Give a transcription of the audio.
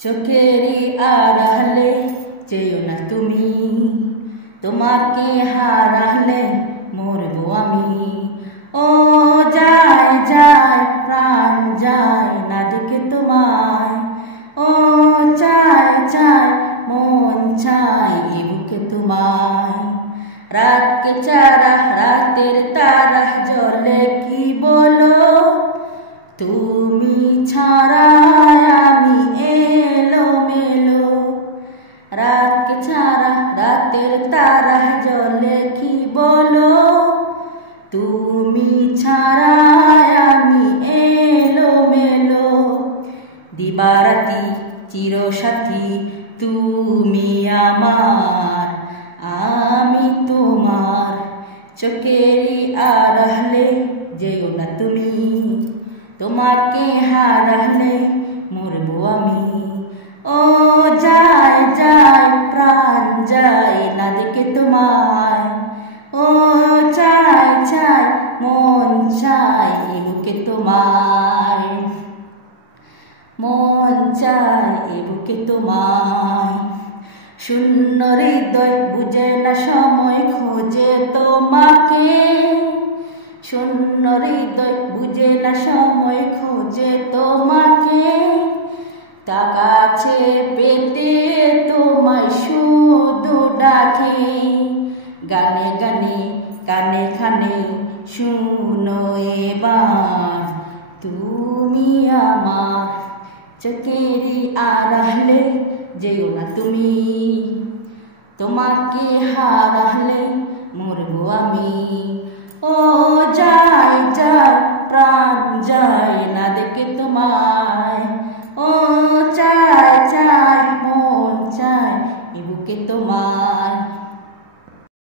চোখেরই আড়ালে চেয়েও না তুমি, তোমাকে হারালে মরবো আমি। ও যায় যায় প্রাণ যায় না দেখে তোমায়, ও চায় চায় মন চায় এ বুকে তোমায়। রাতকে চারা রাতের তারা জলে কি বলো, তুমি ছাড়া আমি এলো মেলো। রাতকে ছাড়া রাতের তারা জলে কি বলো, তুমি ছাড়া আমি এলো মেলো। দিবারাতি চিরসাথী তুমি আমার, আমি তোমার। চোখেরই আড়ালে যেও না তুমি, তোমাকে হারালে মরবো আমি। ও যায় যায় প্রাণ যায় না দেখে তোমায়, ও চায় চায় মন চায় এ বুকে তোমায়, মন চায় এ বুকে তোমায়। শূন্য হৃদয় বুঝে না সময় খোঁজে তোমাকে, শূন্য হৃদয় বুঝে না সময় খোঁজে তোমাকে। কাছে পেতে তোমায় শুধু ডাকে, গানে গানে কানে কানে শুনো এবার তুমি আমার। চোখেরই আড়ালে যেও না তুমি, তোমাকে হারালে মরবো আমি। ও যায় যায় প্রাণ যায় না দেখে তোমায়, ও চায় চায় মন চায় এ বুকে তোমায়।